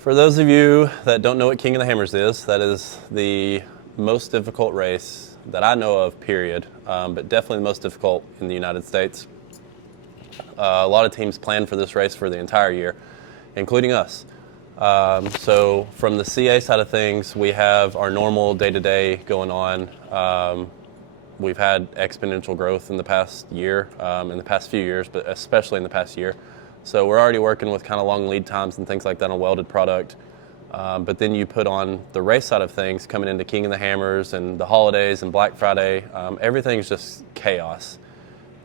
For those of you that don't know what King of the Hammers is, that is the most difficult race that I know of, period, but definitely the most difficult in the United States. A lot of teams plan for this race for the entire year, including us. So from the CA side of things, we have our normal day-to-day going on. We've had exponential growth in the past year, in the past few years, but especially in the past year. So we're already working with kind of long lead times and things like that on welded product. But then you put on the race side of things, coming into King of the Hammers and the holidays and Black Friday, everything's just chaos.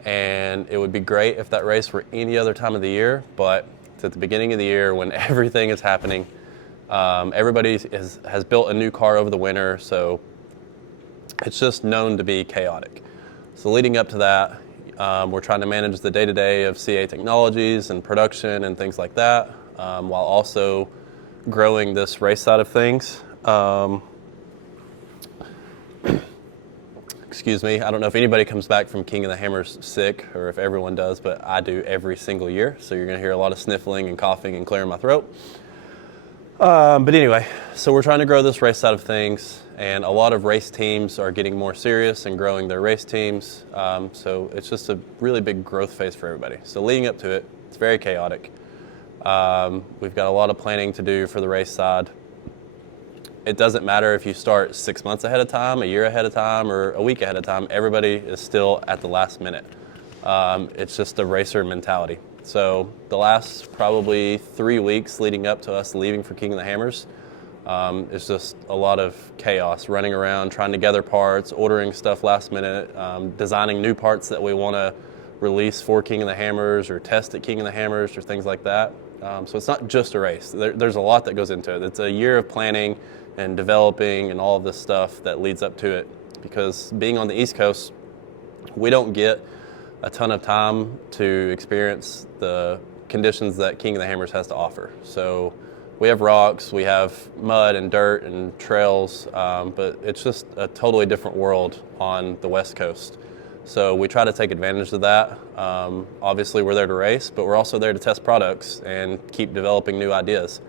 And it would be great if that race were any other time of the year, but it's at the beginning of the year when everything is happening. Everybody has built a new car over the winter, so it's just known to be chaotic. So leading up to that, we're trying to manage the day-to-day of CA technologies and production and things like that, while also growing this race side of things. Excuse me, I don't know if anybody comes back from King of the Hammers sick or if everyone does, but I do every single year. So you're gonna hear a lot of sniffling and coughing and clearing my throat. But anyway, so we're trying to grow this race side of things, and a lot of race teams are getting more serious and growing their race teams. So it's just a really big growth phase for everybody. So leading up to it, it's very chaotic. We've got a lot of planning to do for the race side. It doesn't matter if you start 6 months ahead of time, a year ahead of time, or a week ahead of time. Everybody is still at the last minute. It's just a racer mentality. So the last probably 3 weeks leading up to us leaving for King of the Hammers, it's just a lot of chaos, running around, trying to gather parts, ordering stuff last minute, designing new parts that we want to release for King of the Hammers or test at King of the Hammers or things like that. So it's not just a race. There's a lot that goes into it. It's a year of planning and developing and all of this stuff that leads up to it, because being on the East Coast, we don't get a ton of time to experience the conditions that King of the Hammers has to offer. So we have rocks, we have mud and dirt and trails, but it's just a totally different world on the West Coast. So we try to take advantage of that. Obviously we're there to race, but we're also there to test products and keep developing new ideas.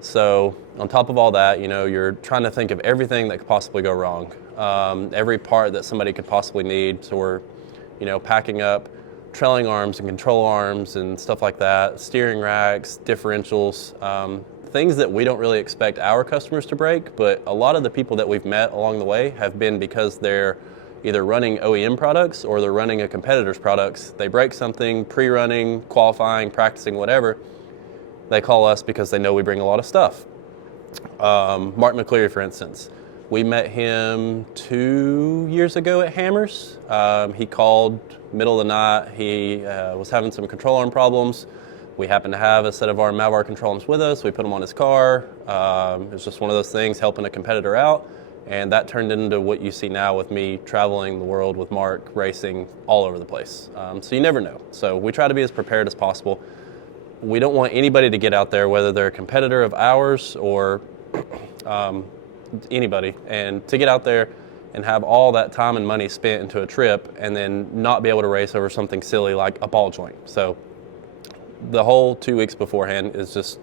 So on top of all that, you're trying to think of everything that could possibly go wrong. Every part that somebody could possibly need. So we're packing up trailing arms and control arms and stuff like that, steering racks, differentials, things that we don't really expect our customers to break, but a lot of the people that we've met along the way have been because they're either running OEM products or they're running a competitor's products. They break something, pre-running, qualifying, practicing, whatever. They call us because they know we bring a lot of stuff. Mark McCleary, for instance. We met him 2 years ago at Hammers. He called middle of the night. He was having some control arm problems. We happened to have a set of our Malware control arms with us. We put them on his car. It was just one of those things, helping a competitor out. And that turned into what you see now with me traveling the world with Mark, racing all over the place. So you never know. So we try to be as prepared as possible. We don't want anybody to get out there, whether they're a competitor of ours or anybody, and to get out there and have all that time and money spent into a trip and then not be able to race over something silly like a ball joint. So the whole 2 weeks beforehand is just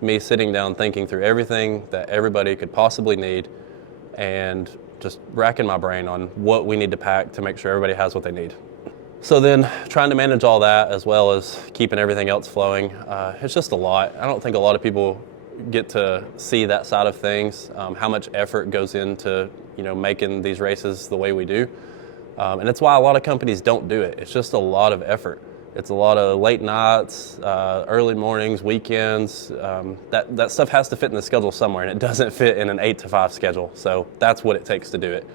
me sitting down thinking through everything that everybody could possibly need and just racking my brain on what we need to pack to make sure everybody has what they need. So then trying to manage all that as well as keeping everything else flowing, it's just a lot. I don't think a lot of people get to see that side of things, how much effort goes into making these races the way we do. And it's why a lot of companies don't do it. It's just a lot of effort. It's a lot of late nights, early mornings, weekends. That stuff has to fit in the schedule somewhere, and it doesn't fit in an 8 to 5 schedule. So that's what it takes to do it.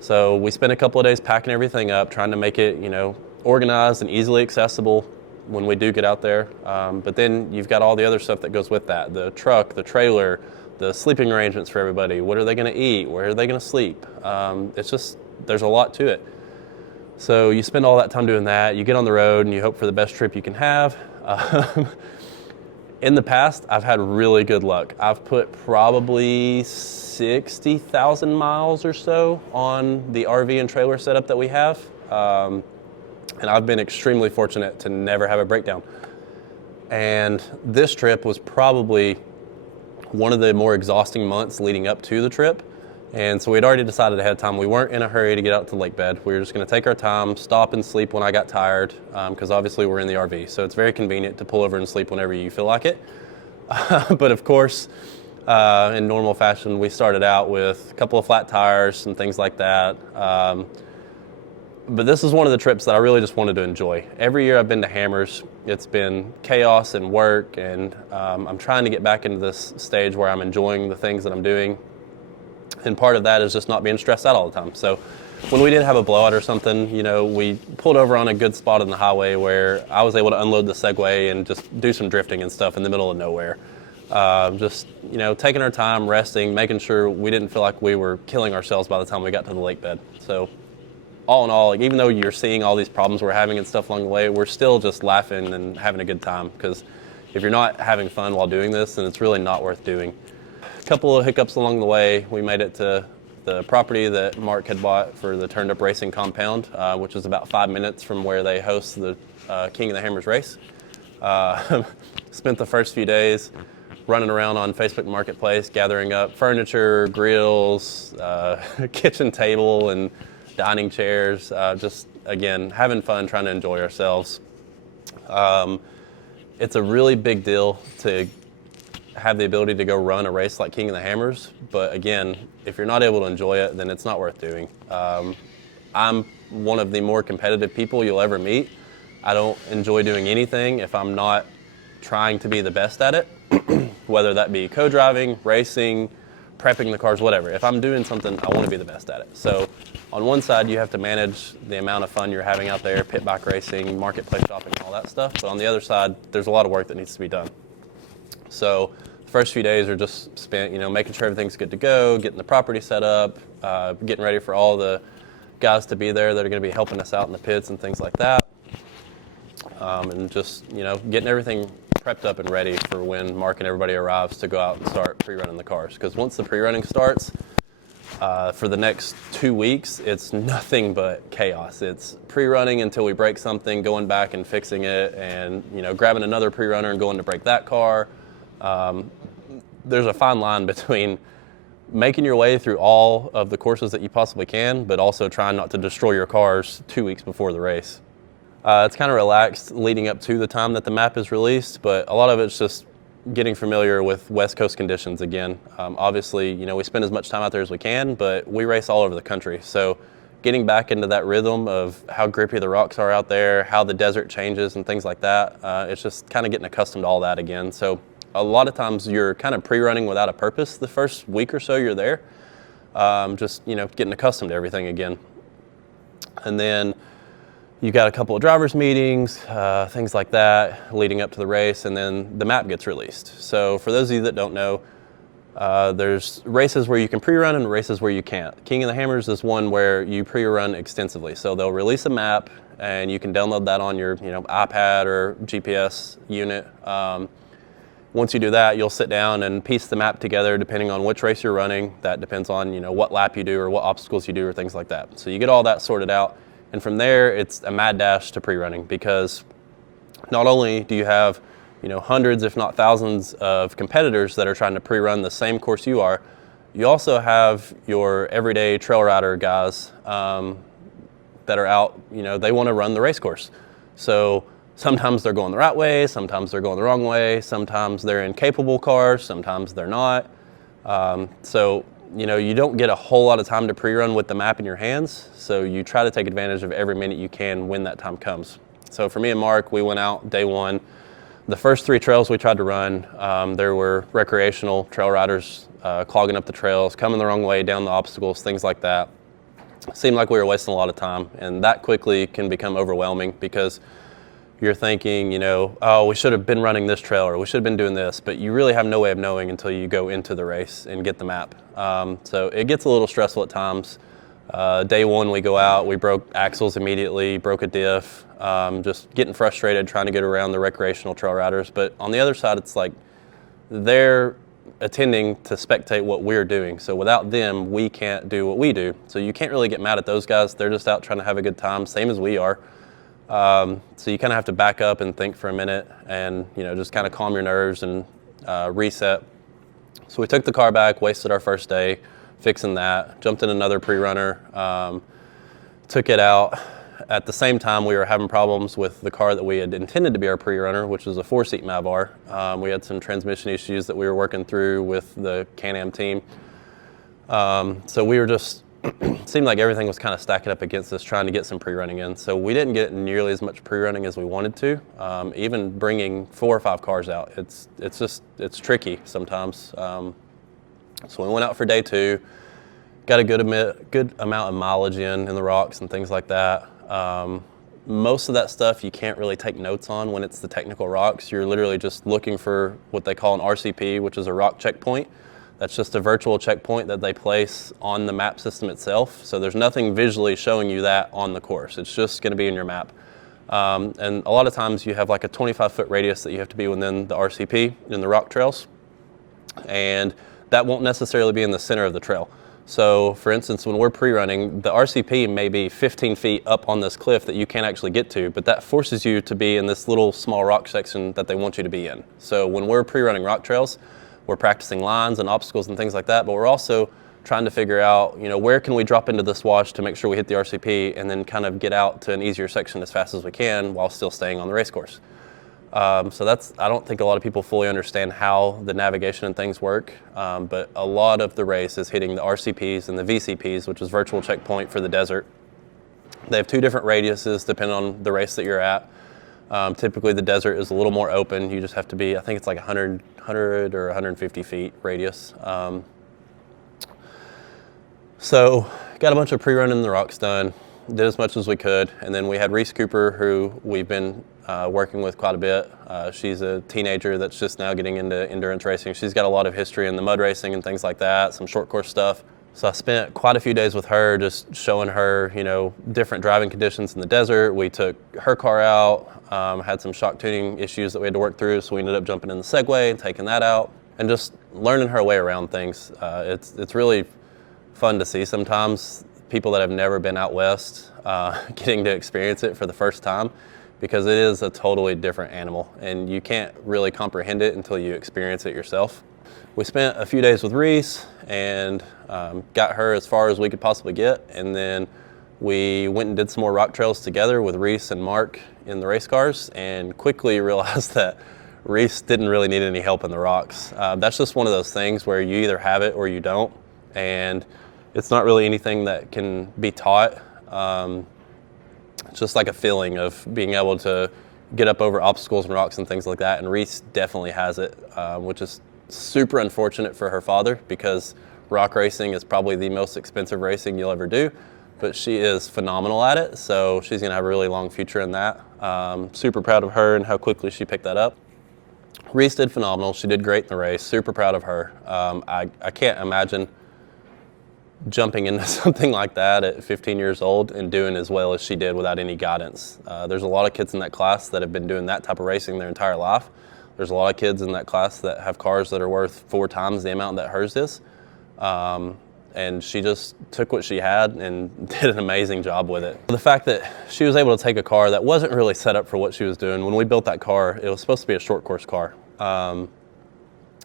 So we spend a couple of days packing everything up, trying to make it, organized and easily accessible when we do get out there. But then you've got all the other stuff that goes with that: the truck, the trailer, the sleeping arrangements for everybody. What are they going to eat? Where are they going to sleep? It's just, there's a lot to it. So you spend all that time doing that. You get on the road and you hope for the best trip you can have. In the past, I've had really good luck. I've put probably 60,000 miles or so on the RV and trailer setup that we have. And I've been extremely fortunate to never have a breakdown. And this trip was probably one of the more exhausting months leading up to the trip. And so we'd already decided ahead of time we weren't in a hurry to get out to the lake bed. We were just going to take our time, stop and sleep when I got tired, because obviously we're in the RV. So it's very convenient to pull over and sleep whenever you feel like it. But of course, in normal fashion, we started out with a couple of flat tires and things like that. But this is one of the trips that I really just wanted to enjoy. Every year I've been to Hammers, it's been chaos and work, and I'm trying to get back into this stage where I'm enjoying the things that I'm doing. And part of that is just not being stressed out all the time. So when we did have a blowout or something, we pulled over on a good spot on the highway where I was able to unload the Segway and just do some drifting and stuff in the middle of nowhere. Just taking our time, resting, making sure we didn't feel like we were killing ourselves by the time we got to the lake bed. So all in all, even though you're seeing all these problems we're having and stuff along the way, we're still just laughing and having a good time, because if you're not having fun while doing this, then it's really not worth doing. A couple of hiccups along the way. We made it to the property that Mark had bought for the Turned Up Racing compound, which is about 5 minutes from where they host the King of the Hammers race. Spent the first few days running around on Facebook Marketplace, gathering up furniture, grills, kitchen table, and dining chairs, just, again, having fun, trying to enjoy ourselves. It's a really big deal to have the ability to go run a race like King of the Hammers, but again, if you're not able to enjoy it, then it's not worth doing. I'm one of the more competitive people you'll ever meet. I don't enjoy doing anything if I'm not trying to be the best at it, whether that be co-driving, racing, prepping the cars, whatever. If I'm doing something, I want to be the best at it. So on one side, you have to manage the amount of fun you're having out there, pit bike racing, marketplace shopping, all that stuff. But on the other side, there's a lot of work that needs to be done. So the first few days are just spent, making sure everything's good to go, getting the property set up, getting ready for all the guys to be there that are going to be helping us out in the pits and things like that. And just, getting everything prepped up and ready for when Mark and everybody arrives to go out and start pre-running the cars. Because once the pre-running starts, for the next 2 weeks, it's nothing but chaos. It's pre-running until we break something, going back and fixing it, and grabbing another pre-runner and going to break that car. There's a fine line between making your way through all of the courses that you possibly can, but also trying not to destroy your cars 2 weeks before the race. It's kind of relaxed leading up to the time that the map is released, but a lot of it's just getting familiar with West Coast conditions again. Obviously, we spend as much time out there as we can, but we race all over the country. So getting back into that rhythm of how grippy the rocks are out there, how the desert changes and things like that, it's just kind of getting accustomed to all that again. So a lot of times you're kind of pre-running without a purpose the first week or so you're there, just, getting accustomed to everything again. And then you got a couple of drivers meetings, things like that leading up to the race, and then the map gets released. So for those of you that don't know, there's races where you can pre-run and races where you can't. King of the Hammers is one where you pre-run extensively. So they'll release a map and you can download that on your iPad or GPS unit. Once you do that, you'll sit down and piece the map together depending on which race you're running. That depends on what lap you do or what obstacles you do or things like that. So you get all that sorted out. And from there, it's a mad dash to pre-running, because not only do you have, hundreds, if not thousands of competitors that are trying to pre-run the same course you are, you also have your everyday trail rider guys that are out, they want to run the race course. So sometimes they're going the right way, sometimes they're going the wrong way, sometimes they're in capable cars, sometimes they're not. So you don't get a whole lot of time to pre-run with the map in your hands, so you try to take advantage of every minute you can when that time comes. So for me and Mark, we went out day one. The first 3 trails we tried to run, there were recreational trail riders clogging up the trails, coming the wrong way down the obstacles, things like that. It seemed like we were wasting a lot of time, and that quickly can become overwhelming, because you're thinking, oh, we should have been running this trail, or we should have been doing this, but you really have no way of knowing until you go into the race and get the map. So it gets a little stressful at times. Day one, we go out, we broke axles immediately, broke a diff, just getting frustrated trying to get around the recreational trail riders. But on the other side, it's like they're attending to spectate what we're doing. So without them, we can't do what we do. So you can't really get mad at those guys. They're just out trying to have a good time, same as we are. So you kind of have to back up and think for a minute and, just kind of calm your nerves and reset. So we took the car back, wasted our first day fixing that, jumped in another pre-runner, took it out. At the same time, we were having problems with the car that we had intended to be our pre-runner, which was a 4-seat Mavar. We had some transmission issues that we were working through with the Can-Am team. So we were just, seemed like everything was kind of stacking up against us trying to get some pre-running in. So we didn't get nearly as much pre-running as we wanted to. Even bringing 4 or 5 cars out, it's tricky sometimes. So we went out for day 2, got a good amount of mileage in the rocks and things like that. Most of that stuff you can't really take notes on when it's the technical rocks. You're literally just looking for what they call an RCP, which is a rock checkpoint. That's just a virtual checkpoint that they place on the map system itself. So there's nothing visually showing you that on the course. It's just going to be in your map. And a lot of times you have like a 25-foot radius that you have to be within the RCP in the rock trails. And that won't necessarily be in the center of the trail. So for instance, when we're pre-running, the RCP may be 15 feet up on this cliff that you can't actually get to, but that forces you to be in this little small rock section that they want you to be in. So when we're pre-running rock trails, we're practicing lines and obstacles and things like that, but we're also trying to figure out, where can we drop into this wash to make sure we hit the RCP and then kind of get out to an easier section as fast as we can while still staying on the race course. So I don't think a lot of people fully understand how the navigation and things work, but a lot of the race is hitting the RCPs and the VCPs, which is virtual checkpoint for the desert. They have 2 different radiuses depending on the race that you're at. Typically the desert is a little more open. You just have to be, I think it's like 100 or 150 feet radius. So got a bunch of pre-running the rocks done, did as much as we could, and then we had Reese Cooper, who we've been working with quite a bit. She's a teenager that's just now getting into endurance racing. She's got a lot of history in the mud racing and things like that, some short course stuff. So I spent quite a few days with her just showing her, different driving conditions in the desert. We took her car out, had some shock tuning issues that we had to work through, so we ended up jumping in the Segway and taking that out and just learning her way around things. It's really fun to see sometimes people that have never been out west getting to experience it for the first time, because it is a totally different animal and you can't really comprehend it until you experience it yourself. We spent a few days with Reese and got her as far as we could possibly get, and then we went and did some more rock trails together with Reese and Mark in the race cars, and quickly realized that Reese didn't really need any help in the rocks. That's just one of those things where you either have it or you don't, and it's not really anything that can be taught. It's just like a feeling of being able to get up over obstacles and rocks and things like that, and Reese definitely has it, which is super unfortunate for her father, because rock racing is probably the most expensive racing you'll ever do, but she is phenomenal at it, so she's gonna have a really long future in that. Super proud of her and how quickly she picked that up. Reese did phenomenal. She did great in the race. Super proud of her. I can't imagine jumping into something like that at 15 years old and doing as well as she did without any guidance. There's a lot of kids in that class that have been doing that type of racing their entire life. There's a lot of kids in that class that have cars that are worth 4 times the amount that hers is. And she just took what she had and did an amazing job with it. The fact that she was able to take a car that wasn't really set up for what she was doing. When we built that car, it was supposed to be a short course car.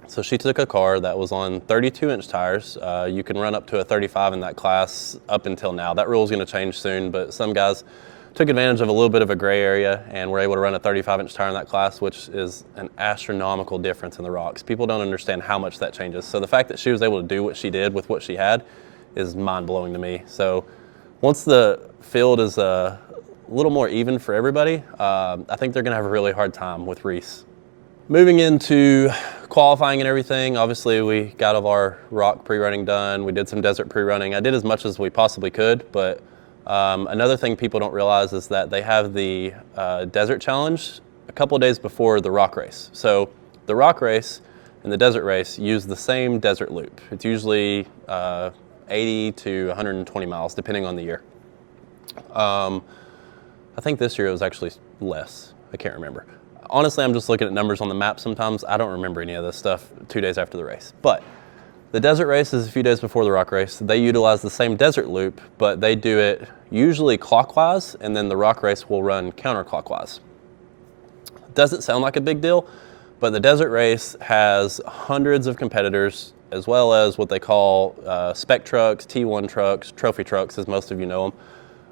So she took a car that was on 32-inch tires. You can run up to a 35 in that class up until now. That rule is going to change soon, but some guys took advantage of a little bit of a gray area and were able to run a 35-inch tire in that class, which is an astronomical difference in the rocks. People don't understand how much that changes. So the fact that she was able to do what she did with what she had is mind-blowing to me. So once the field is a little more even for everybody, I think they're going to have a really hard time with Reese. Moving into qualifying and everything, obviously we got all of our rock pre-running done. We did some desert pre-running. I did as much as we possibly could, but another thing people don't realize is that they have the desert challenge a couple of days before the rock race. So the rock race and the desert race use the same desert loop. It's usually 80 to 120 miles, depending on the year. I think this year it was actually less. I can't remember. Honestly, I'm just looking at numbers on the map sometimes. I don't remember any of this stuff 2 days after the race. But the desert race is a few days before the rock race. They utilize the same desert loop, but they do it usually clockwise, and then the rock race will run counterclockwise. Doesn't sound like a big deal, But the desert race has hundreds of competitors, as well as what they call spec trucks, T1 trucks, trophy trucks, as most of you know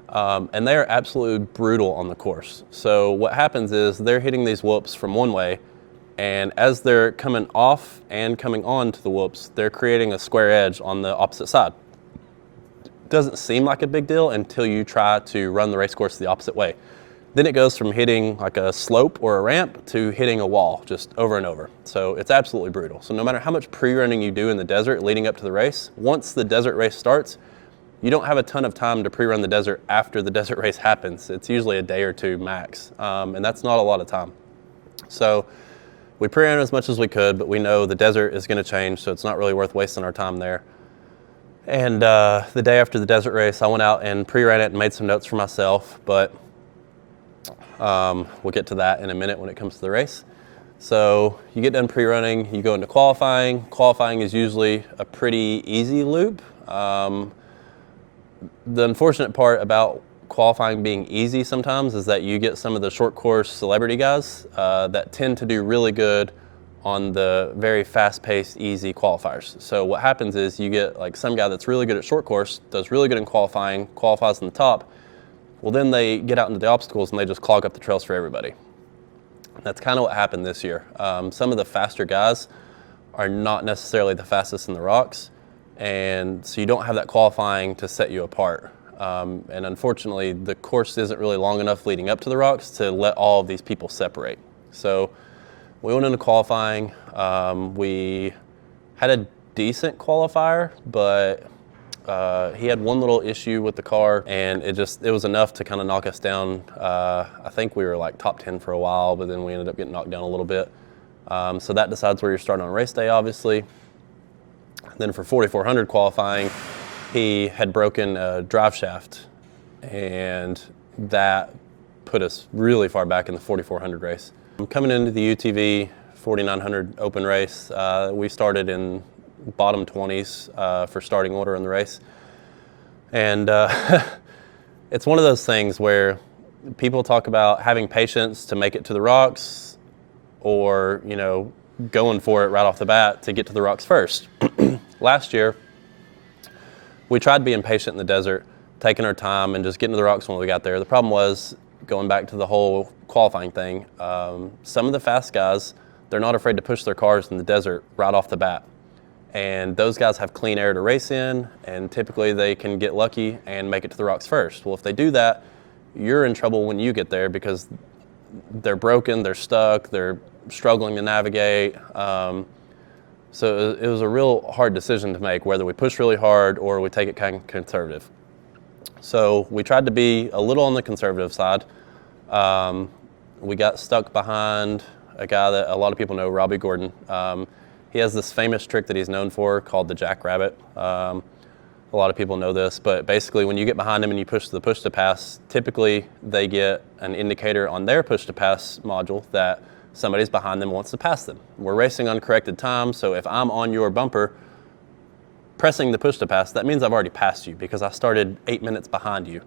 them. And they are absolutely brutal on the course. So what happens is they're hitting these whoops from one way, and as they're coming off and coming on to the whoops, they're creating a square edge on the opposite side. Doesn't seem like a big deal until you try to run the race course the opposite way. Then it goes from hitting like a slope or a ramp to hitting a wall just over and over. So it's absolutely brutal. So no matter how much pre-running you do in the desert leading up to the race, once the desert race starts, you don't have a ton of time to pre-run the desert after the desert race happens. It's usually a day or two max, and that's not a lot of time. So we pre-ran as much as we could, but we know the desert is going to change, so it's not really worth wasting our time there. And the day after the desert race, I went out and pre-ran it and made some notes for myself, but we'll get to that in a minute when it comes to the race. So you get done pre-running, you go into qualifying. Qualifying is usually a pretty easy loop. The unfortunate part about qualifying being easy sometimes is that you get some of the short course celebrity guys that tend to do really good on the very fast-paced, easy qualifiers. So what happens is you get like some guy that's really good at short course, does really good in qualifying, qualifies in the top. Well, then they get out into the obstacles and they just clog up the trails for everybody. That's kind of what happened this year. Some of the faster guys are not necessarily the fastest in the rocks, and so you don't have that qualifying to set you apart. And unfortunately, the course isn't really long enough leading up to the rocks to let all of these people separate. So we went into qualifying. We had a decent qualifier, but he had one little issue with the car, and it was enough to kind of knock us down. I think we were like top 10 for a while, but then we ended up getting knocked down a little bit. So that decides where you're starting on race day, obviously. Then for 4,400 qualifying, he had broken a drive shaft, and that put us really far back in the 4,400 race. Coming into the UTV 4,900 open race, we started in bottom 20s for starting order in the race. And it's one of those things where people talk about having patience to make it to the rocks, or, you know, going for it right off the bat to get to the rocks first. Last year, we tried being patient in the desert, taking our time and just getting to the rocks when we got there. The problem was, going back to the whole qualifying thing, some of the fast guys, they're not afraid to push their cars in the desert right off the bat. And those guys have clean air to race in, and typically they can get lucky and make it to the rocks first. Well, if they do that, you're in trouble when you get there because they're broken, they're stuck, they're struggling to navigate. So it was a real hard decision to make, whether we push really hard or we take it kind of conservative. So we tried to be a little on the conservative side. We got stuck behind a guy that a lot of people know, Robbie Gordon. He has this famous trick that he's known for called the jackrabbit. A lot of people know this, but basically when you get behind him and you push the push to pass, typically they get an indicator on their push to pass module that somebody's behind them wants to pass them. We're racing on corrected time, so if I'm on your bumper pressing the push to pass, that means I've already passed you because I started 8 minutes behind you.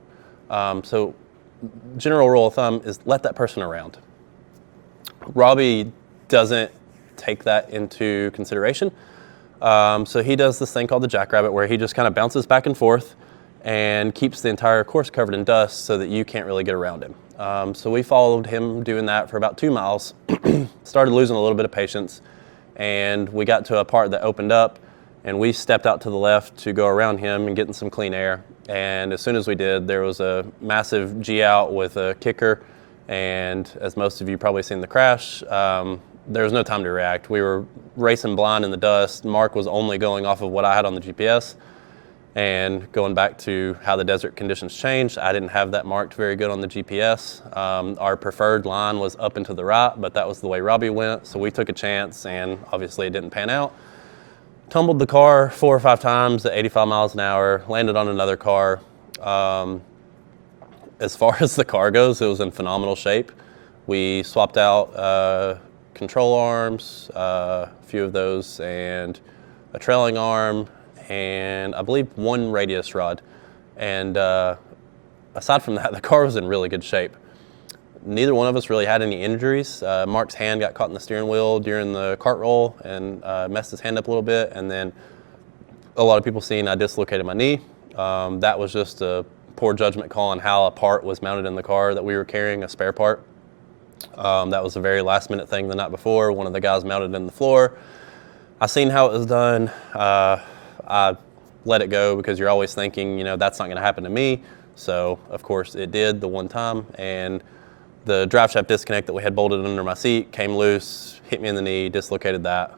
So general rule of thumb is let that person around. Robbie doesn't take that into consideration. So he does this thing called the jackrabbit, where he just kind of bounces back and forth and keeps the entire course covered in dust so that you can't really get around him. So we followed him doing that for about 2 miles, started losing a little bit of patience, and we got to a part that opened up, and we stepped out to the left to go around him and get in some clean air. And as soon as we did, there was a massive G out with a kicker, and as most of you probably seen the crash, there was no time to react. We were racing blind in the dust. Mark was only going off of what I had on the GPS. And going back to how the desert conditions changed, I didn't have that marked very good on the GPS. Our preferred line was up and to the right, but that was the way Robbie went, so we took a chance, and obviously it didn't pan out. Tumbled the car 4 or 5 times at 85 miles an hour, landed on another car. As far as the car goes, it was in phenomenal shape. We swapped out control arms, a few of those, and a trailing arm, and I believe 1 radius rod. And aside from that, the car was in really good shape. neither one of us really had any injuries. Mark's hand got caught in the steering wheel during the cart roll and messed his hand up a little bit. And then a lot of people seen I dislocated my knee. That was just a poor judgment call on how a part was mounted in the car that we were carrying, a spare part. That was a very last minute thing the night before. One of the guys mounted it in the floor. I seen how it was done. I let it go because you're always thinking, that's not going to happen to me. So, of course, it did the one time. And the drive shaft disconnect that we had bolted under my seat came loose, hit me in the knee, dislocated that.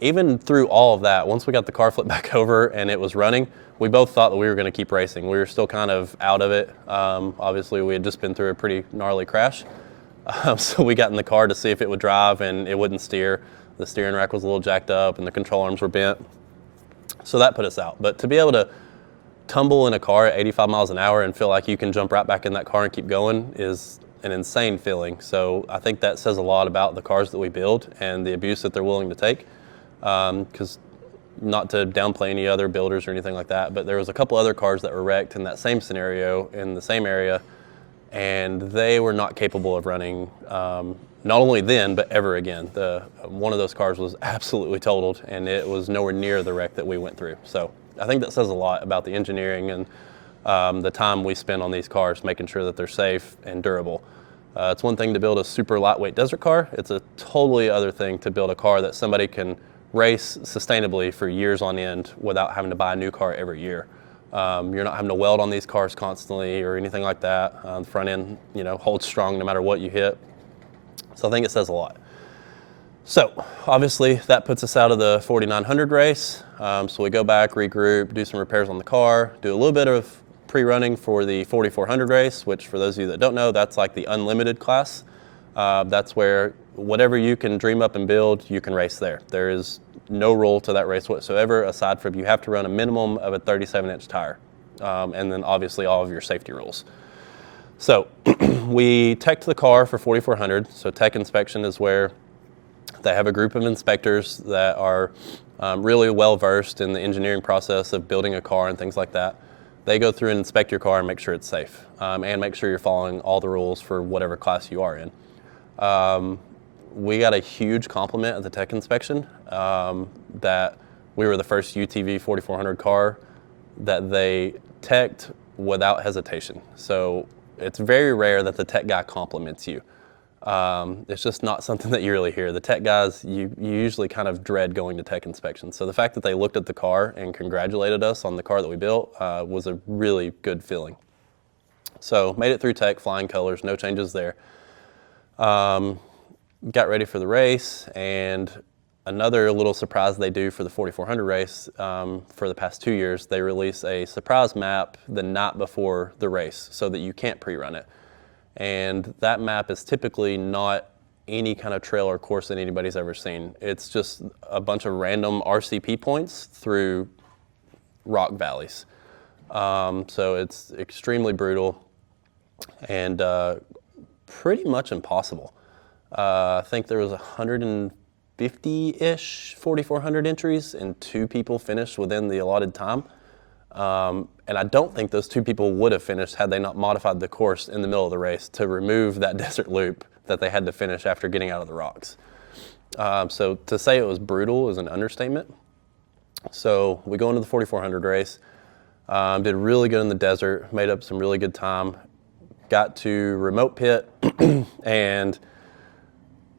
Even through all of that, once we got the car flipped back over and it was running, we both thought that we were going to keep racing. We were still kind of out of it. Obviously, we had just been through a pretty gnarly crash. So we got in the car to see if it would drive, and it wouldn't steer. The steering rack was a little jacked up, and the control arms were bent. So that put us out. But to be able to tumble in a car at 85 miles an hour and feel like you can jump right back in that car and keep going is an insane feeling. So I think that says a lot about the cars that we build and the abuse that they're willing to take. Because not to downplay any other builders or anything like that, but there was a couple other cars that were wrecked in that same scenario in the same area, and they were not capable of running, not only then, but ever again. One of those cars was absolutely totaled, and it was nowhere near the wreck that we went through. So I think that says a lot about the engineering and the time we spend on these cars, making sure that they're safe and durable. It's one thing to build a super lightweight desert car. It's a totally other thing to build a car that somebody can race sustainably for years on end without having to buy a new car every year. You're not having to weld on these cars constantly or anything like that. The front end, holds strong no matter what you hit. So I think it says a lot. So obviously that puts us out of the 4900 race. So we go back, regroup, do some repairs on the car, do a little bit of pre-running for the 4400 race, which for those of you that don't know, that's like the unlimited class. That's where whatever you can dream up and build, you can race there. There is no rule to that race whatsoever, aside from you have to run a minimum of a 37-inch tire. And then obviously all of your safety rules. So we teched the car for 4400. So tech inspection is where they have a group of inspectors that are really well versed in the engineering process of building a car and things like that. They go through and inspect your car and make sure it's safe and make sure you're following all the rules for whatever class you are in. We got a huge compliment at the tech inspection that we were the first UTV 4400 car that they teched without hesitation. So it's very rare that the tech guy compliments you. It's just not something that you really hear. The tech guys, you usually kind of dread going to tech inspections. So the fact that they looked at the car and congratulated us on the car that we built was a really good feeling. So made it through tech, flying colors, no changes there. Got ready for the race, and another little surprise they do for the 4400 race for the past 2 years, they release a surprise map the night before the race so that you can't pre-run it. And that map is typically not any kind of trail or course that anybody's ever seen. It's just a bunch of random RCP points through rock valleys. So it's extremely brutal and pretty much impossible. I think there was 150-ish 4400 entries, and 2 people finished within the allotted time. And I don't think those 2 people would have finished had they not modified the course in the middle of the race to remove that desert loop that they had to finish after getting out of the rocks. So to say it was brutal is an understatement. So we go into the 4400 race, did really good in the desert, made up some really good time, got to remote pit, and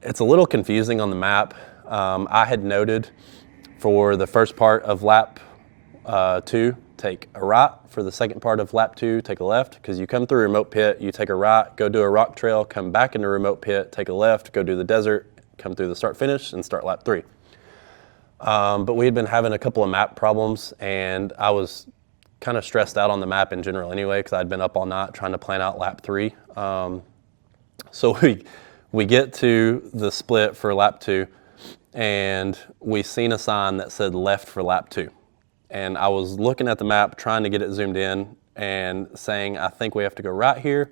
it's a little confusing on the map. I had noted for the first part of lap 2, take a right. For the second part of lap 2, take a left, because you come through remote pit, you take a right, go do a rock trail, come back into remote pit, take a left, go do the desert, come through the start finish, and start lap 3. But we had been having a couple of map problems, and I was kind of stressed out on the map in general anyway, because I'd been up all night trying to plan out lap 3. So we get to the split for lap 2, and we seen a sign that said left for lap 2. And I was looking at the map, trying to get it zoomed in and saying, I think we have to go right here.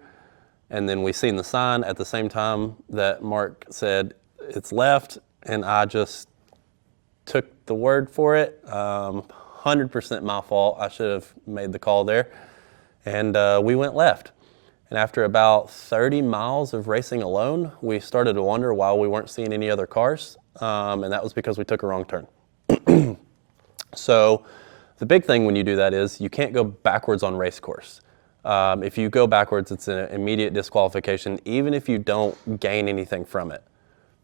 And then we seen the sign at the same time that Mark said it's left, and I just took the word for it. 100% my fault. I should have made the call there. And we went left. And after about 30 miles of racing alone, we started to wonder why we weren't seeing any other cars, and that was because we took a wrong turn. So the big thing when you do that is you can't go backwards on race course. If you go backwards, it's an immediate disqualification, even if you don't gain anything from it.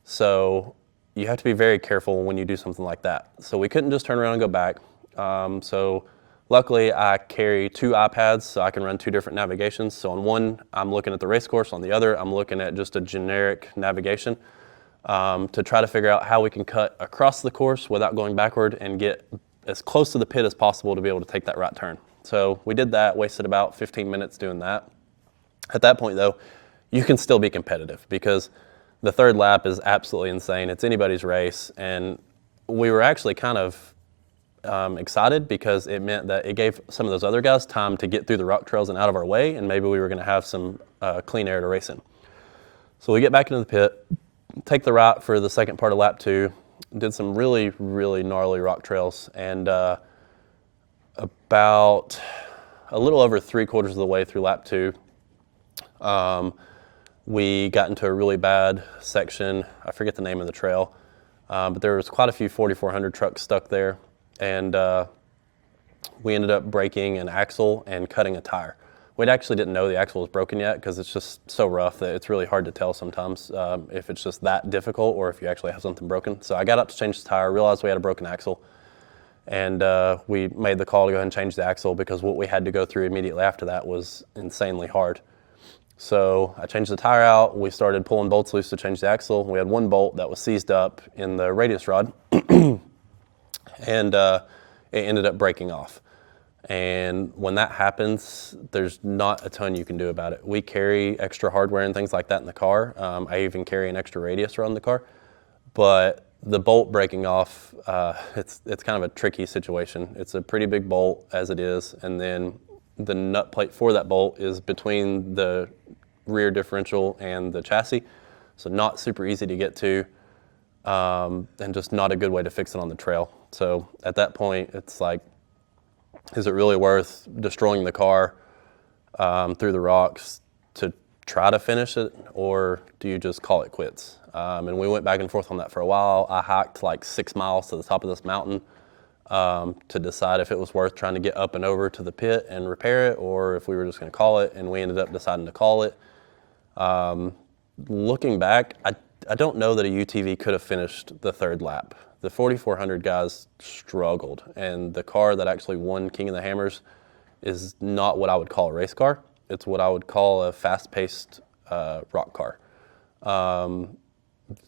So you have to be very careful when you do something like that. So we couldn't just turn around and go back. So luckily, I carry 2 iPads, so I can run 2 different navigations. So on one, I'm looking at the race course. On the other, I'm looking at just a generic navigation to try to figure out how we can cut across the course without going backward and get as close to the pit as possible to be able to take that right turn. So we did that, wasted about 15 minutes doing that. At that point, though, you can still be competitive because the third lap is absolutely insane. It's anybody's race, and we were actually kind of excited because it meant that it gave some of those other guys time to get through the rock trails and out of our way, and maybe we were going to have some clean air to race in. So we get back into the pit, take the right for the second part of lap 2, did some really, really gnarly rock trails, and about a little over 3/4 of the way through lap 2, we got into a really bad section. I forget the name of the trail, but there was quite a few 4400 trucks stuck there, and we ended up breaking an axle and cutting a tire. We actually didn't know the axle was broken yet because it's just so rough that it's really hard to tell sometimes if it's just that difficult or if you actually have something broken. So I got up to change the tire, realized we had a broken axle, and we made the call to go ahead and change the axle because what we had to go through immediately after that was insanely hard. So I changed the tire out, we started pulling bolts loose to change the axle. We had one bolt that was seized up in the radius rod, and it ended up breaking off. And when that happens, there's not a ton you can do about it. We carry extra hardware and things like that in the car. I even carry an extra radius rod in the car. But the bolt breaking off, it's kind of a tricky situation. It's a pretty big bolt as it is, and then the nut plate for that bolt is between the rear differential and the chassis, so not super easy to get to, and just not a good way to fix it on the trail. So at that point, it's like, is it really worth destroying the car through the rocks to try to finish it, or do you just call it quits? And we went back and forth on that for a while. I hiked like 6 miles to the top of this mountain to decide if it was worth trying to get up and over to the pit and repair it, or if we were just going to call it, and we ended up deciding to call it. Looking back, I don't know that a UTV could have finished the third lap. The 4400 guys struggled, and the car that actually won King of the Hammers is not what I would call a race car. It's what I would call a fast-paced rock car.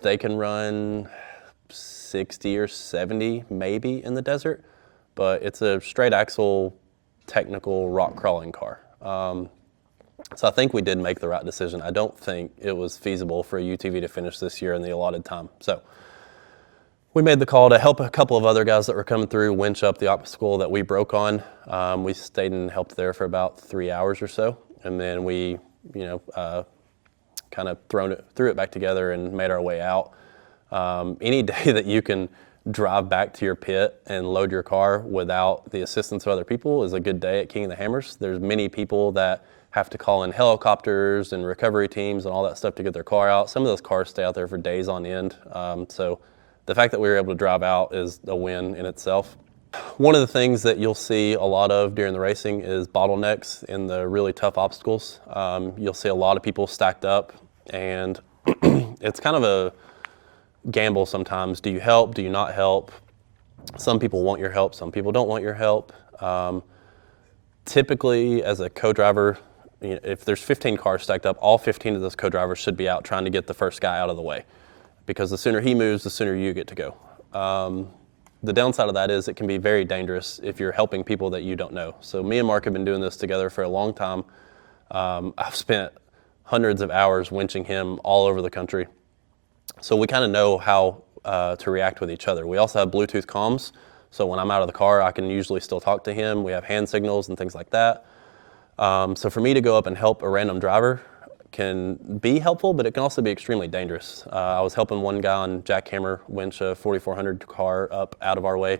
They can run 60 or 70 maybe in the desert, but it's a straight axle technical rock crawling car. So I think we did make the right decision. I don't think it was feasible for a UTV to finish this year in the allotted time. So we made the call to help a couple of other guys that were coming through winch up the obstacle that we broke on. We stayed and helped there for about 3 hours or so, and then we, kind of threw it back together and made our way out. Any day that you can drive back to your pit and load your car without the assistance of other people is a good day at King of the Hammers. There's many people that have to call in helicopters and recovery teams and all that stuff to get their car out. Some of those cars stay out there for days on end. So the fact that we were able to drive out is a win in itself. One of the things that you'll see a lot of during the racing is bottlenecks in the really tough obstacles. You'll see a lot of people stacked up, and it's kind of a gamble sometimes. Do you help? Do you not help? Some people want your help. Some people don't want your help. Typically, as a co-driver, if there's 15 cars stacked up, all 15 of those co-drivers should be out trying to get the first guy out of the way, because the sooner he moves, the sooner you get to go. The downside of that is it can be very dangerous if you're helping people that you don't know. So me and Mark have been doing this together for a long time. I've spent hundreds of hours winching him all over the country. So we kind of know how to react with each other. We also have Bluetooth comms, so when I'm out of the car, I can usually still talk to him. We have hand signals and things like that. So for me to go up and help a random driver can be helpful, but it can also be extremely dangerous. I was helping one guy on jackhammer winch a 4400 car up out of our way,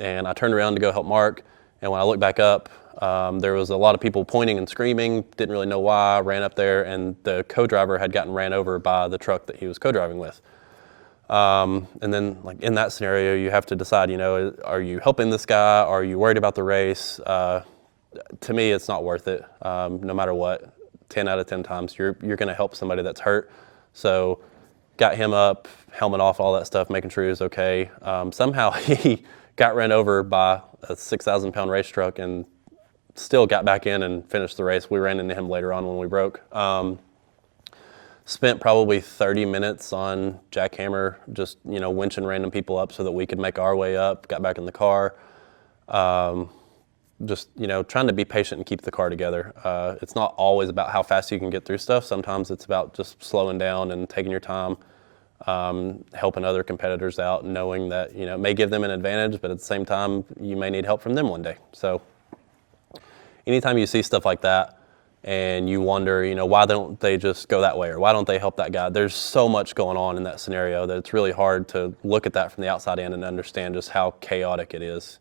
and I turned around to go help Mark, and when I looked back up, There was a lot of people pointing and screaming, didn't really know why, ran up there, and the co-driver had gotten ran over by the truck that he was co-driving with. And then like in that scenario, you have to decide, you know, are you helping this guy? Are you worried about the race? To me, it's not worth it. No matter what, 10 out of 10 times, you're going to help somebody that's hurt. So got him up, helmet off, all that stuff, making sure he was okay. Somehow he got ran over by a 6,000-pound race truck and still got back in and finished the race. We ran into him later on when we broke. Spent probably 30 minutes on jackhammer, just, you know, winching random people up so that we could make our way up, got back in the car. Just, you know, trying to be patient and keep the car together. It's not always about how fast you can get through stuff. Sometimes it's about just slowing down and taking your time, helping other competitors out, knowing that, you know, it may give them an advantage, but at the same time, you may need help from them one day. So anytime you see stuff like that, and you wonder, you know, why don't they just go that way, or why don't they help that guy? There's so much going on in that scenario that it's really hard to look at that from the outside in and understand just how chaotic it is.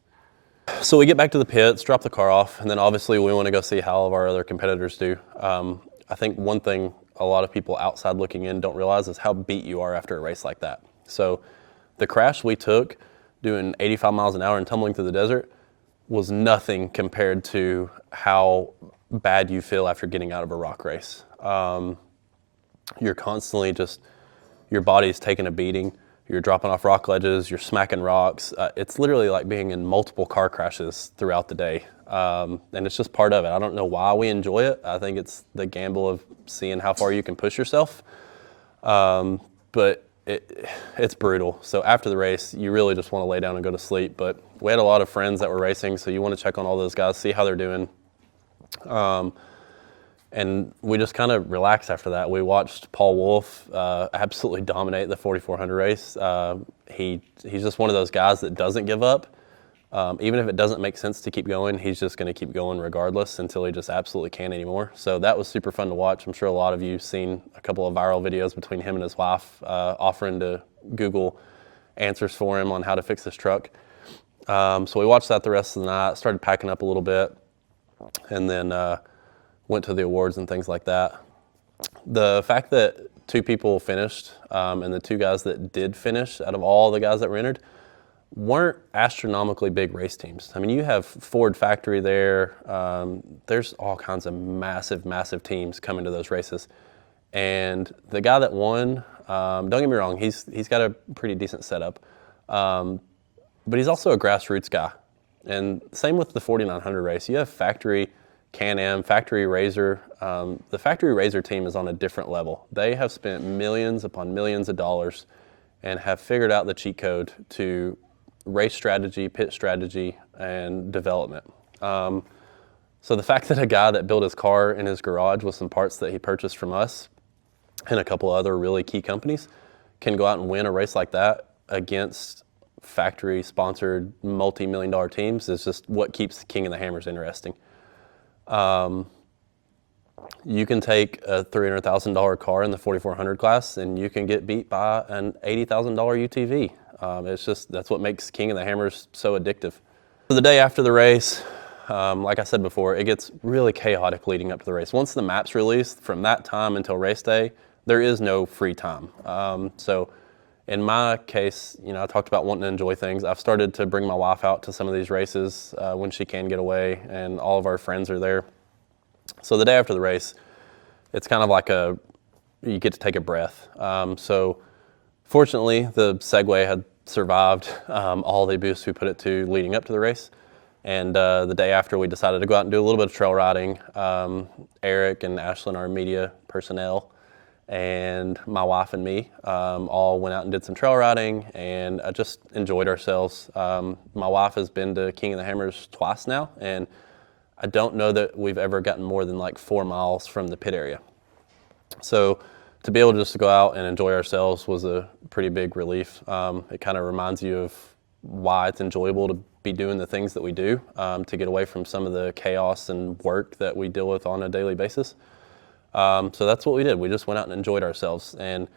So we get back to the pits, drop the car off, and then obviously we want to go see how all of our other competitors do. I think one thing a lot of people outside looking in don't realize is how beat you are after a race like that. So the crash we took doing 85 miles an hour and tumbling through the desert was nothing compared to how bad you feel after getting out of a rock race. You're constantly just, your body's taking a beating. You're dropping off rock ledges, you're smacking rocks. It's literally like being in multiple car crashes throughout the day. And it's just part of it. I don't know why we enjoy it. I think it's the gamble of seeing how far you can push yourself. But it's brutal. So after the race, you really just want to lay down and go to sleep. But we had a lot of friends that were racing, so you want to check on all those guys, see how they're doing. And we just kind of relaxed after that. We watched Paul Wolf absolutely dominate the 4,400 race. He's just one of those guys that doesn't give up. Even if it doesn't make sense to keep going, he's just going to keep going regardless until he just absolutely can't anymore. So that was super fun to watch. I'm sure a lot of you have seen a couple of viral videos between him and his wife offering to Google answers for him on how to fix his truck. So we watched that the rest of the night, started packing up a little bit, and then went to the awards and things like that. The fact that 2 people finished, and the 2 guys that did finish out of all the guys that were entered weren't astronomically big race teams. I mean, you have Ford factory there. There's all kinds of massive, massive teams coming to those races. And the guy that won, don't get me wrong, he's got a pretty decent setup, but he's also a grassroots guy. And same with the 4,900 race. You have factory Can-Am, factory Razor. The factory Razor team is on a different level. They have spent millions upon millions of dollars and have figured out the cheat code to race strategy, pit strategy, and development. So the fact that a guy that built his car in his garage with some parts that he purchased from us and a couple other really key companies can go out and win a race like that against factory-sponsored multi-million-dollar teams is just what keeps King of the Hammers interesting. You can take a $300,000 car in the 4,400 class and you can get beat by an $80,000 UTV. That's what makes King of the Hammers so addictive. So the day after the race, like I said before, it gets really chaotic leading up to the race. Once the map's released, from that time until race day, there is no free time. So in my case, you know, I talked about wanting to enjoy things. I've started to bring my wife out to some of these races when she can get away, and all of our friends are there. So the day after the race, it's kind of like you get to take a breath. So fortunately, the Segway had survived all the abuse we put it to leading up to the race. And the day after, we decided to go out and do a little bit of trail riding. Eric and Ashlyn, our media personnel, and my wife and me all went out and did some trail riding, and I just enjoyed ourselves. My wife has been to King of the Hammers twice now, and I don't know that we've ever gotten more than like 4 miles from the pit area. So to be able just to go out and enjoy ourselves was a pretty big relief. It kind of reminds you of why it's enjoyable to be doing the things that we do, to get away from some of the chaos and work that we deal with on a daily basis. So that's what we did. We just went out and enjoyed ourselves. And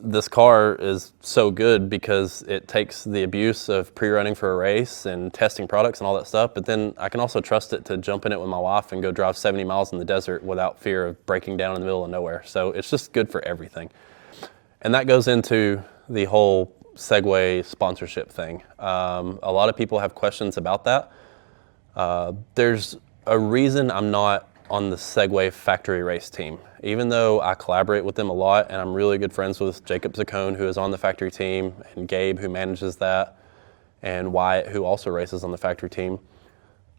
this car is so good because it takes the abuse of pre-running for a race and testing products and all that stuff, but then I can also trust it to jump in it with my wife and go drive 70 miles in the desert without fear of breaking down in the middle of nowhere. So it's just good for everything. And that goes into the whole Segway sponsorship thing. A lot of people have questions about that. There's a reason I'm not on the Segway factory race team. Even though I collaborate with them a lot and I'm really good friends with Jacob Zaccone, who is on the factory team, and Gabe, who manages that, and Wyatt, who also races on the factory team,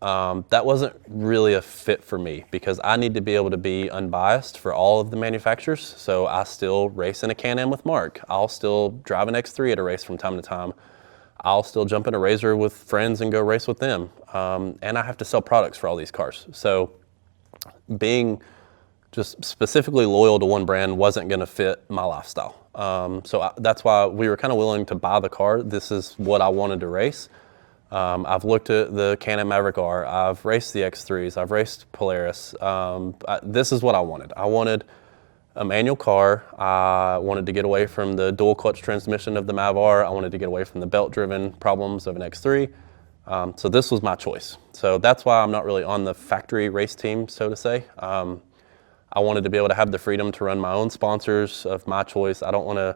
that wasn't really a fit for me because I need to be able to be unbiased for all of the manufacturers. So I still race in a Can-Am with Mark. I'll still drive an X3 at a race from time to time. I'll still jump in a Razor with friends and go race with them. And I have to sell products for all these cars. So being just specifically loyal to one brand wasn't going to fit my lifestyle. That's why we were kind of willing to buy the car. This is what I wanted to race. I've looked at the Can-Am Maverick R. I've raced the X3s. I've raced Polaris. This is what I wanted. I wanted a manual car. I wanted to get away from the dual clutch transmission of the Mav R. I wanted to get away from the belt-driven problems of an X3. So this was my choice. So that's why I'm not really on the factory race team, so to say. I wanted to be able to have the freedom to run my own sponsors of my choice. I don't want to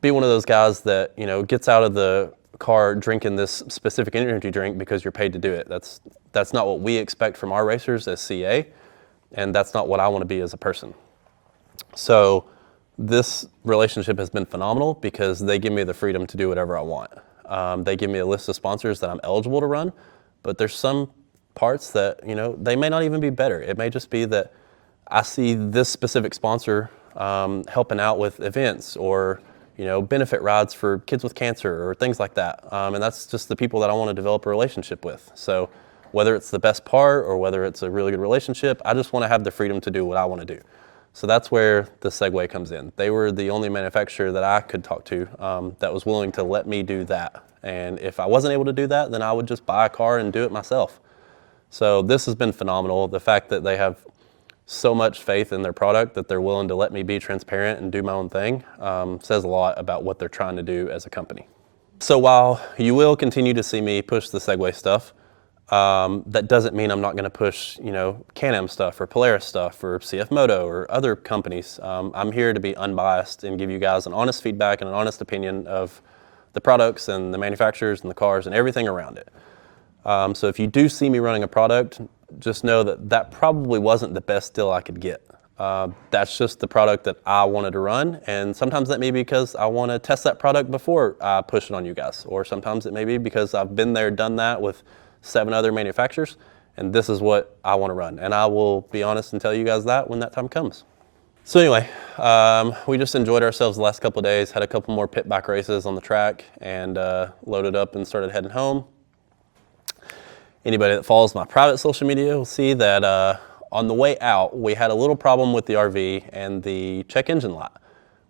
be one of those guys that, gets out of the car drinking this specific energy drink because you're paid to do it. That's not what we expect from our racers as CA, and that's not what I want to be as a person. So this relationship has been phenomenal because they give me the freedom to do whatever I want. They give me a list of sponsors that I'm eligible to run, but there's some parts that, they may not even be better. It may just be that I see this specific sponsor helping out with events or benefit rides for kids with cancer or things like that. And that's just the people that I want to develop a relationship with. So whether it's the best part or whether it's a really good relationship, I just want to have the freedom to do what I want to do. So that's where the Segway comes in. They were the only manufacturer that I could talk to that was willing to let me do that. And if I wasn't able to do that, then I would just buy a car and do it myself. So this has been phenomenal. The fact that they have so much faith in their product that they're willing to let me be transparent and do my own thing says a lot about what they're trying to do as a company. So while you will continue to see me push the Segway stuff, that doesn't mean I'm not going to push, Can-Am stuff or Polaris stuff or CF Moto or other companies. I'm here to be unbiased and give you guys an honest feedback and an honest opinion of the products and the manufacturers and the cars and everything around it. So if you do see me running a product, just know that that probably wasn't the best deal I could get. That's just the product that I wanted to run, and sometimes that may be because I want to test that product before I push it on you guys, or sometimes it may be because I've been there, done that with 7 other manufacturers, and this is what I want to run. And I will be honest and tell you guys that when that time comes. So anyway, we just enjoyed ourselves the last couple of days, had a couple more pit bike races on the track, and loaded up and started heading home. Anybody that follows my private social media will see that on the way out, we had a little problem with the RV and the check engine light.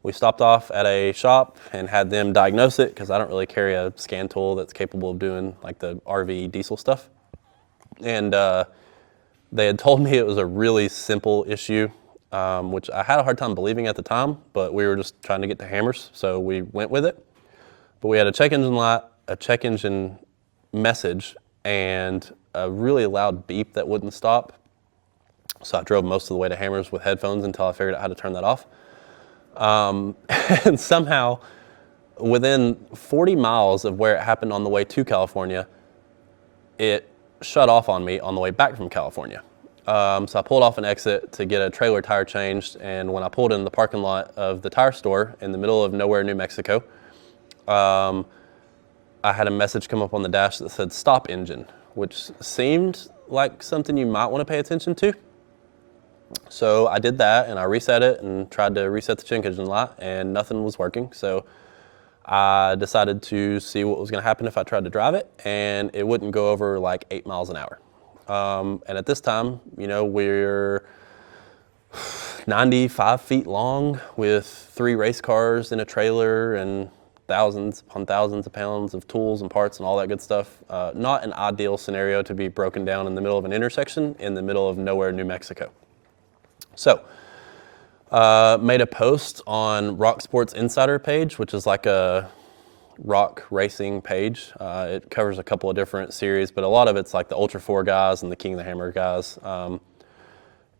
We stopped off at a shop and had them diagnose it because I don't really carry a scan tool that's capable of doing like the RV diesel stuff. And they had told me it was a really simple issue, which I had a hard time believing at the time, but we were just trying to get to hammers, so we went with it. But we had a check engine light, a check engine message, and a really loud beep that wouldn't stop. So I drove most of the way to Hammers with headphones until I figured out how to turn that off. And somehow, within 40 miles of where it happened on the way to California, it shut off on me on the way back from California. So I pulled off an exit to get a trailer tire changed, and when I pulled in the parking lot of the tire store in the middle of nowhere, New Mexico, I had a message come up on the dash that said stop engine, which seemed like something you might want to pay attention to. So I did that and I reset it and tried to reset the check engine light and nothing was working. So I decided to see what was going to happen if I tried to drive it, and it wouldn't go over like 8 miles an hour. And at this time, we're 95 feet long with 3 race cars in a trailer and thousands upon thousands of pounds of tools and parts and all that good stuff. Not an ideal scenario to be broken down in the middle of an intersection in the middle of nowhere, New Mexico. So Made a post on Rock Sports Insider page, which is like a rock racing page. It covers a couple of different series, but a lot of it's like the Ultra 4 guys and the King of the Hammer guys.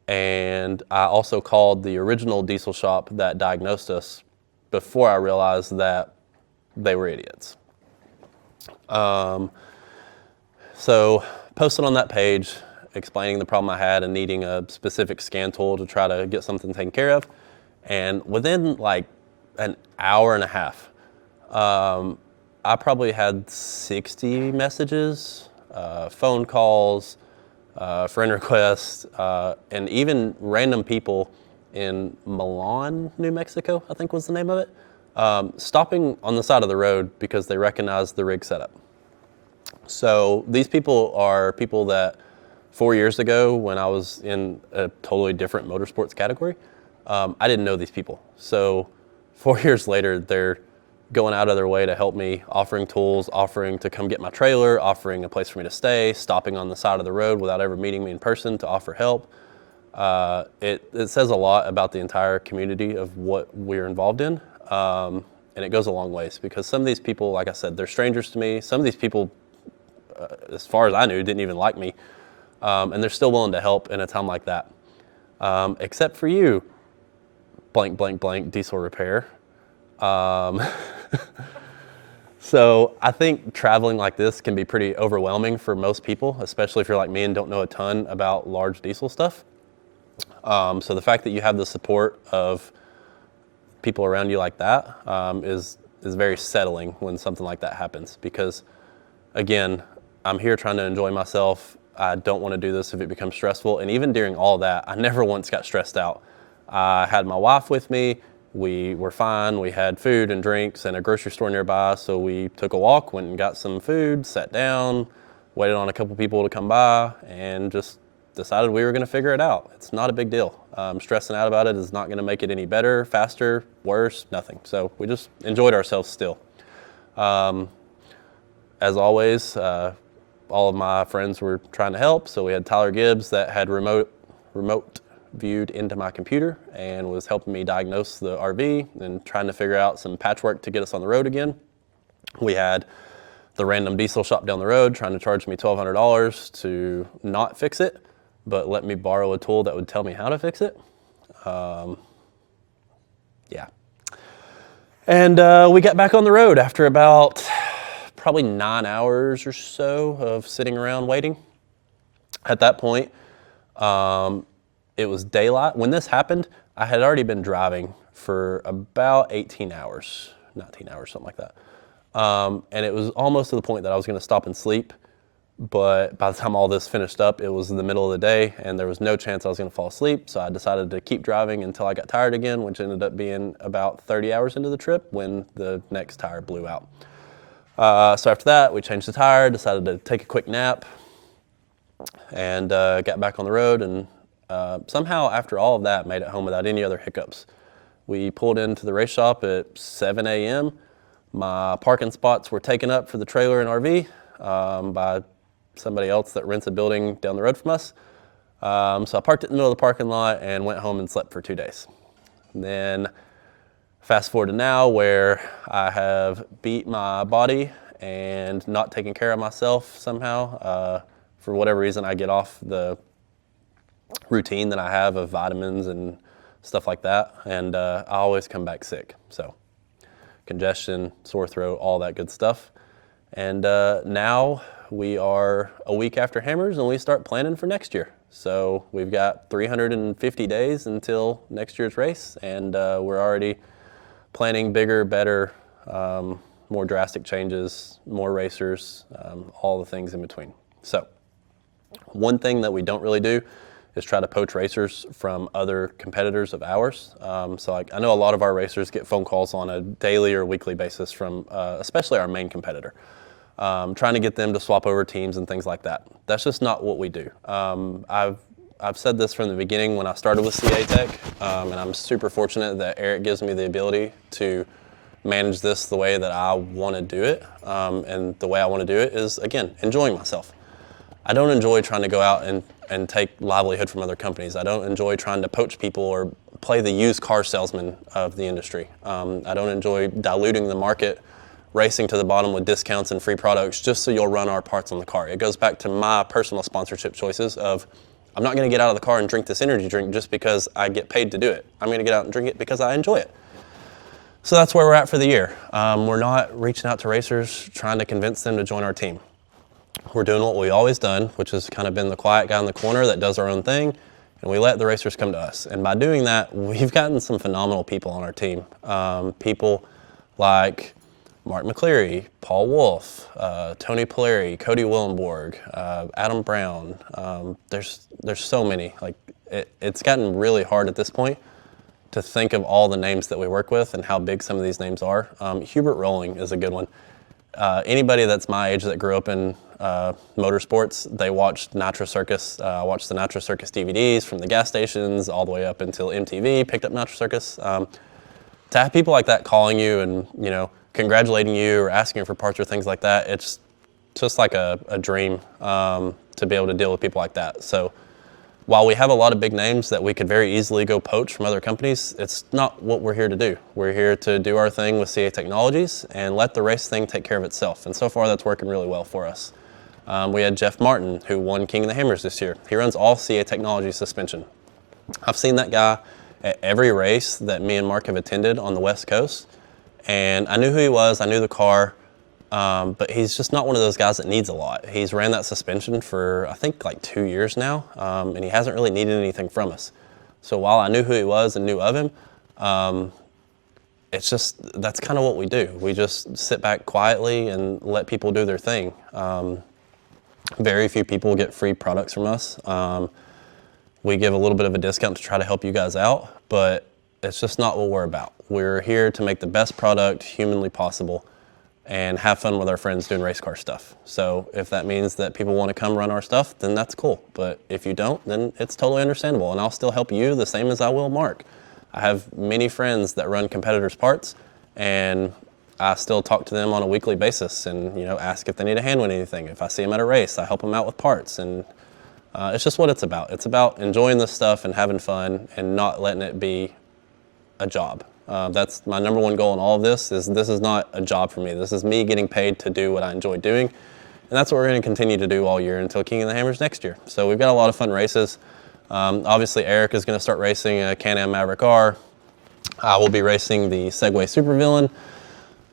And I also called the original diesel shop that diagnosed us before I realized that they were idiots. So posted on that page, explaining the problem I had and needing a specific scan tool to try to get something taken care of. And within like an hour and a half, I probably had 60 messages, phone calls, friend requests, and even random people in Milan, New Mexico, I think was the name of it, stopping on the side of the road because they recognized the rig setup. So these people are people that 4 years ago, when I was in a totally different motorsports category, I didn't know these people. So 4 years later, they're going out of their way to help me, offering tools, offering to come get my trailer, offering a place for me to stay, stopping on the side of the road without ever meeting me in person to offer help. It says a lot about the entire community of what we're involved in. And it goes a long ways because some of these people, like I said, they're strangers to me. Some of these people, as far as I knew, didn't even like me. And they're still willing to help in a time like that. Except for you, blank, blank, blank, diesel repair. So I think traveling like this can be pretty overwhelming for most people, especially if you're like me and don't know a ton about large diesel stuff. So the fact that you have the support of people around you like that is very settling when something like that happens. Because again, I'm here trying to enjoy myself. I don't want to do this if it becomes stressful. And even during all that, I never once got stressed out. I had my wife with me. We were fine. We had food and drinks and a grocery store nearby. So we took a walk, went and got some food, sat down, waited on a couple people to come by, and just decided we were going to figure it out. It's not a big deal. Stressing out about it is not going to make it any better, faster, worse, nothing. So we just enjoyed ourselves still. As always, all of my friends were trying to help. So we had Tyler Gibbs that had remote viewed into my computer and was helping me diagnose the RV and trying to figure out some patchwork to get us on the road again. We had the random diesel shop down the road trying to charge me $1,200 to not fix it, but let me borrow a tool that would tell me how to fix it. Yeah. And we got back on the road after about probably 9 hours or so of sitting around waiting. At that point, it was daylight. When this happened, I had already been driving for about 18 hours, 19 hours, something like that. And it was almost to the point that I was going to stop and sleep. But by the time all this finished up, it was in the middle of the day and there was no chance I was going to fall asleep. So I decided to keep driving until I got tired again, which ended up being about 30 hours into the trip when the next tire blew out. So after that, we changed the tire, decided to take a quick nap, and got back on the road, and somehow after all of that made it home without any other hiccups. We pulled into the race shop at 7 a.m. My parking spots were taken up for the trailer and RV by somebody else that rents a building down the road from us. So I parked it in the middle of the parking lot and went home and slept for 2 days. And then fast forward to now where I have beat my body and not taken care of myself somehow. For whatever reason, I get off the routine that I have of vitamins and stuff like that, and I always come back sick. So congestion, sore throat, all that good stuff. And now we are a week after Hammers and we start planning for next year. So we've got 350 days until next year's race, and we're already planning bigger, better, more drastic changes, more racers, all the things in between. So one thing that we don't really do is try to poach racers from other competitors of ours. So like, I know a lot of our racers get phone calls on a daily or weekly basis from especially our main competitor, trying to get them to swap over teams and things like that. That's just not what we do. I've said this from the beginning when I started with CA Tech, and I'm super fortunate that Eric gives me the ability to manage this the way that I want to do it. And the way I want to do it is, again, enjoying myself. I don't enjoy trying to go out and take livelihood from other companies. I don't enjoy trying to poach people or play the used car salesman of the industry. I don't enjoy diluting the market, racing to the bottom with discounts and free products just so you'll run our parts on the car. It goes back to my personal sponsorship choices of, I'm not going to get out of the car and drink this energy drink just because I get paid to do it. I'm going to get out and drink it because I enjoy it. So that's where we're at for the year. We're not reaching out to racers trying to convince them to join our team. We're doing what we've always done, which has kind of been the quiet guy in the corner that does our own thing, and we let the racers come to us. And by doing that, we've gotten some phenomenal people on our team. People like Mark McCleary, Paul Wolf, Tony Polari, Cody Willenborg, Adam Brown. There's so many. Like it's gotten really hard at this point to think of all the names that we work with and how big some of these names are. Hubert Rolling is a good one. Anybody that's my age that grew up in motorsports, they watched Nitro Circus. I watched the Nitro Circus DVDs from the gas stations all the way up until MTV picked up Nitro Circus. To have people like that calling you and congratulating you or asking for parts or things like that, it's just like a dream to be able to deal with people like that. So while we have a lot of big names that we could very easily go poach from other companies, it's not what we're here to do. We're here to do our thing with CA Technologies and let the race thing take care of itself. And so far that's working really well for us. We had Jeff Martin, who won King of the Hammers this year. He runs all CA Technologies suspension. I've seen that guy at every race that me and Mark have attended on the West Coast. And I knew who he was, I knew the car, but he's just not one of those guys that needs a lot. He's ran that suspension for, I think, like 2 years now, and he hasn't really needed anything from us. So while I knew who he was and knew of him, it's just, that's kind of what we do. We just sit back quietly and let people do their thing. Very few people get free products from us. We give a little bit of a discount to try to help you guys out, but it's just not what we're about. We're here to make the best product humanly possible and have fun with our friends doing race car stuff. So if that means that people want to come run our stuff, then that's cool. But if you don't, then it's totally understandable. And I'll still help you the same as I will Mark. I have many friends that run competitors' parts, and I still talk to them on a weekly basis and ask if they need a hand with anything. If I see them at a race, I help them out with parts. And it's just what it's about. It's about enjoying this stuff and having fun and not letting it be a job. That's my number one goal in all of this is not a job for me. This is me getting paid to do what I enjoy doing. And that's what we're going to continue to do all year until King of the Hammers next year. So we've got a lot of fun races. Obviously Eric is going to start racing a Can-Am Maverick R. I will be racing the Segway Supervillain.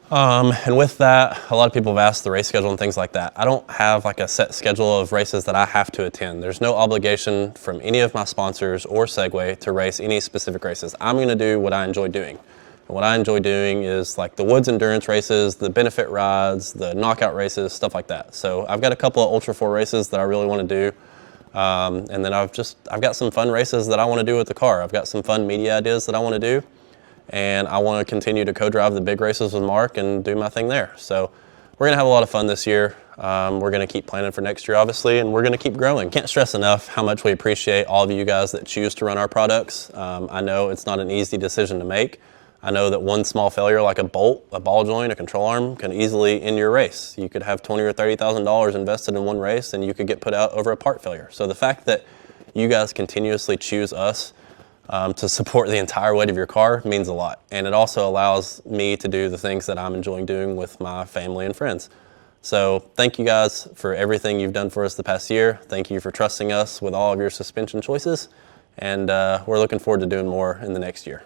And with that, a lot of people have asked the race schedule and things like that. I don't have like a set schedule of races that I have to attend. There's no obligation from any of my sponsors or Segway to race any specific races. I'm going to do what I enjoy doing. And what I enjoy doing is like the woods endurance races, the benefit rides, the knockout races, stuff like that. So I've got a couple of Ultra 4 races that I really want to do. And then I've got some fun races that I want to do with the car. I've got some fun media ideas that I want to do. And I want to continue to co-drive the big races with Mark and do my thing there. So we're going to have a lot of fun this year. We're going to keep planning for next year, obviously, and we're going to keep growing. Can't stress enough how much we appreciate all of you guys that choose to run our products. I know it's not an easy decision to make. I know that one small failure like a bolt, a ball joint, a control arm can easily end your race. You could have $20,000 or $30,000 invested in one race and you could get put out over a part failure. So the fact that you guys continuously choose us to support the entire weight of your car means a lot. And it also allows me to do the things that I'm enjoying doing with my family and friends. So thank you guys for everything you've done for us the past year. Thank you for trusting us with all of your suspension choices. And we're looking forward to doing more in the next year.